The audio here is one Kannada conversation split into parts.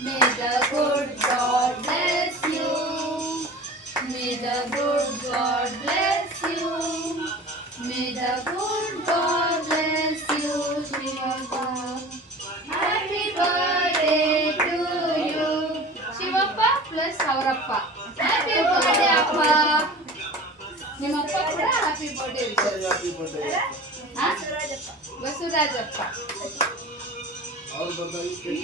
May the good God bless you. May the good God bless you. May the good God bless you, Shivappa. Happy birthday to you. Shivappa plus Saurappa. Happy birthday, Appa. ನಿಮ್ಮಪ್ಪ ಕೂಡ happy birthday happy birthday Basavarajappa. ಅವ್ರ ಬದಲಾಗಿ ಕೇಕ್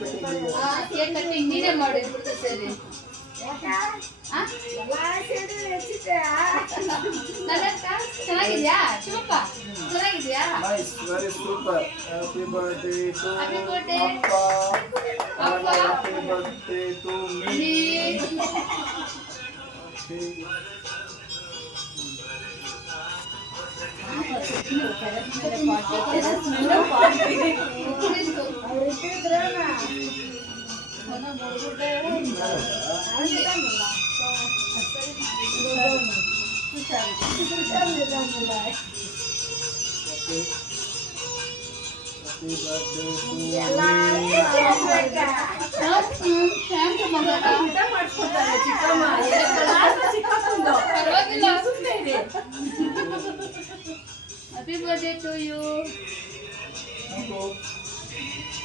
ಕಟ್ಟಿಂಗ್ ಕೇಕ್ ಕಟ್ಟಿಂಗ್ ನೀನೇ ಮಾಡಿದ್ಬಿಟ್ಟು ಸರಿ. ಚೆನ್ನಾಗಿದ್ಯಾ ಶಿವಪ್ಪ? ಚೆನ್ನಾಗಿದ್ಯಾ? Nice, very super. Happy birthday to happy birthday ಅಪ್ಪ. Happy birthday to me. Happy birthday to you.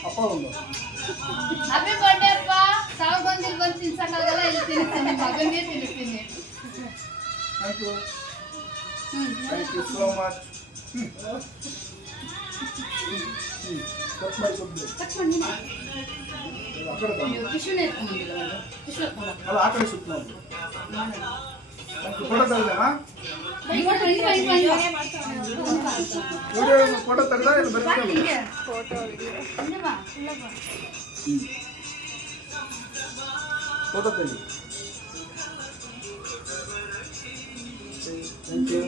ಅಪ್ಪ ಒಂದು ಹ್ಯಾಪಿ ಬರ್ಡೇ ಅಪ್ಪ. ಸಾವು ಬಂದಿಲ್ ಬಂದು ತಿನ್ಸಕ್ಕಾಗಲ್ಲ, ಇಲ್ಲಿ ತಿನ್ನಿಸ್ತೀನಿ, ಮಗನಿಗೆ ತಿನ್ನಿಸ್ತೀನಿ. Thank you, thank you so much. Cut ಮಾಡಿ ಕೊಡ್ತೀನಿ. ಆ ಕಡೆ ತಗೊಂಡು. ಟಿಶ್ಯೂನೇ ಎತ್ಕೊಂಡ್ಬಂದಿಲ್ಲ ಒಂದು. ಟಿಶ್ಯೂ ಎತ್ಕೊಂಡ. ಅಲ್ಲ, ಆ ಕಡೆ ಸುತ್ತ ನೋಡಿ. ಫೋಟೋ ತೆಗ್ದಾ? ವಿಡಿಯೋ ಫೋಟೋ ತೆಗ್ದಾ ಇಲ್ಲ ಬರ್ತೀನಿ? ಫೋಟೋ ತೆಗಿ. Thank you.